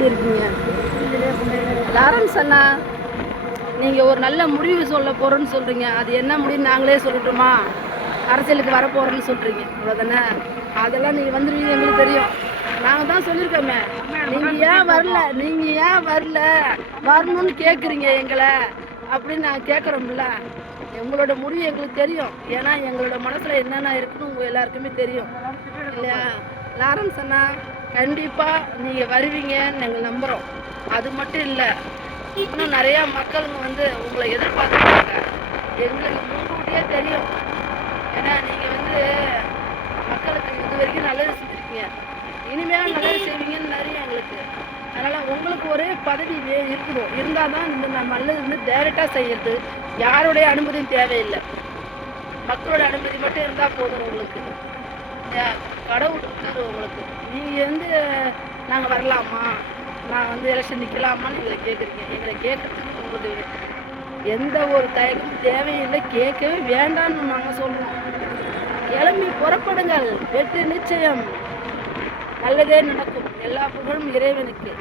எப்படி இருக்கீங்க? லாரன்ஸ் அண்ணா, நீங்கள் ஒரு நல்ல முடிவு சொல்ல போகிறோன்னு சொல்கிறீங்க. அது என்ன முடிவு நாங்களே சொல்லட்டுமா? அரசியலுக்கு வரப்போகிறேன்னு சொல்கிறீங்க, அவ்வளோதானே? அதெல்லாம் நீங்கள் வந்துடுவீங்க, எங்களுக்கு தெரியும். நாங்கள் தான் சொல்லியிருக்கோமே, நீங்கள் ஏன் வரல வரணும்னு கேட்குறீங்க எங்களை அப்படின்னு நாங்கள் கேட்குறோம்ல. உங்களோட முடிவு எங்களுக்கு தெரியும். ஏன்னா எங்களோட மனசில் என்னென்ன இருக்குன்னு உங்கள் எல்லாருக்குமே தெரியும் இல்லையா? லாரன்ஸ் அண்ணா, கண்டிப்பாக நீங்கள் வருவீங்கன்னு நாங்கள் நம்புகிறோம். அது மட்டும் இல்லை, இன்னும் நிறையா மக்களுங்க வந்து உங்களை எதிர்பார்க்குறாங்க. எங்களுக்கு முன்கூட்டியே தெரியும். ஏன்னா நீங்கள் வந்து மக்களுக்கு இது வரைக்கும் நல்லது செஞ்சுருக்கீங்க, இனிமேல் நல்லது செய்வீங்கன்னு நிறைய எங்களுக்கு. அதனால் உங்களுக்கு ஒரே பதவி இருக்கணும். இருந்தால் தான் இந்த நல்லது வந்து டைரெக்டாக செய்யறது. யாருடைய அனுமதியும் தேவையில்லை, மக்களோட அனுமதி மட்டும் இருந்தால் போதும். உங்களுக்கு கடவுள் இருக்காரு உங்களுக்கு. நீங்கள் வந்து நாங்கள் வரலாமா, நான் வந்து எலெக்ஷன் நிற்கலாமான்னு எங்களை கேட்குறீங்க. எங்களை கேட்குறதுக்கு உங்களுக்கு எந்த ஒரு தயக்கமும் தேவையில்லை, கேட்கவே வேண்டான்னு நாங்கள் சொல்கிறோம். கிளம்பி புறப்படுங்கள், வெற்றி நிச்சயம், நல்லதே நடக்கும். எல்லா புகழும் இறைவனுக்கு.